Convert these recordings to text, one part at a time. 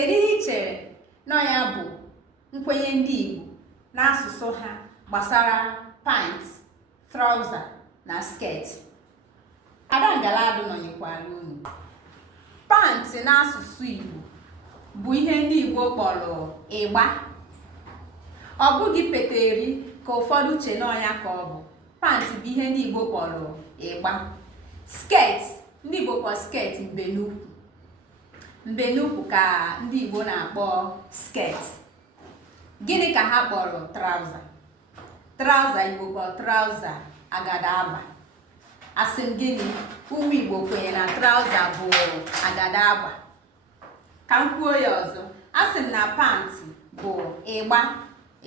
Kedu ihe i chere na ya bụ nkwenye ndị Igbo n'asụsụ ha gbasara pants, trouser na skirt? Ada Ngalado nọnyekwara unu. Pants n'asụsụ Igbo bụ ihe ndị Igbo kpọrọ ịgba. Ọ bụghị peteri ka ụfọdụ che n'ọnya ka ọ bụ. Pants bụ ihe ndị Igbo kpọrọ ịgba. Skirt, ndị Igbo kpọrọ skirt mbenukwu. Mbenukwu ka ndị Igbo na-akpọ skirt. Gịnị ka ha kpọrọ trouser? Trouser Igbo kpọrọ trouser agadaba. Asị m gịnị? Ụmụ Igbo kwenye na trouser bụ agadaba. Ka m kwuo ya ọzọ. Asị m na pants bụ ịgba.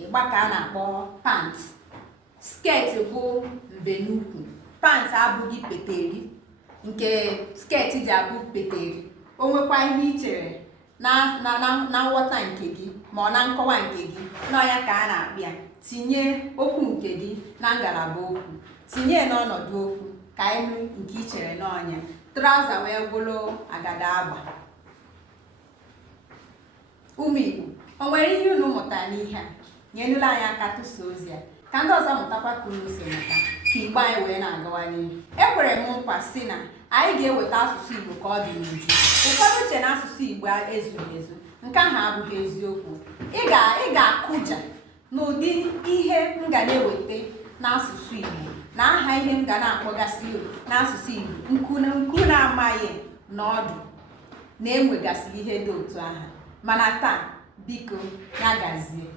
Ịgba ka a na-akpọ pants. Skirt bụ mbenukwu. Pants abụghị peteri. Nke skirt ji abụ peteri. O nwekwa ihe i chere na nghọta nke gị ma ọ na nkọwa nke gị n'ọnya ka a na-akpịa. Tinye okwu nke gị na ngalaba okwu. Tinye n'ọnọdụ okwu ka anyị nụ nke i chere n'ọnya. Trouser wee bụrụ agadaba. Ụmụ Igbo, o nwere ihe unu mụtara n'ihe a? Nyenụla anyị aka tụsaa ozi a ka ndị ọzọ mụtakwa ka unu si mụta, ka Igbo anyị wee na-agawa n'ihu. Ekwere m nkwa si na anyị ga-eweta asụsụ Igbo ka ọ dị n'uju. Ụfọdụ uche na asụsụ Igbo ezughị ezu. Nke ahụ abụghị eziokwu. Ị ga-akụja n'ụdị ihe m ga na-eweta n'asụsụ Igbo na aha ihe m ga na-akpọgasị n'asụsụ Igbo nku na-amaghị na ọdụ na-enwegasị ihe dị otu aha. Mana taa, biko, ya gazie.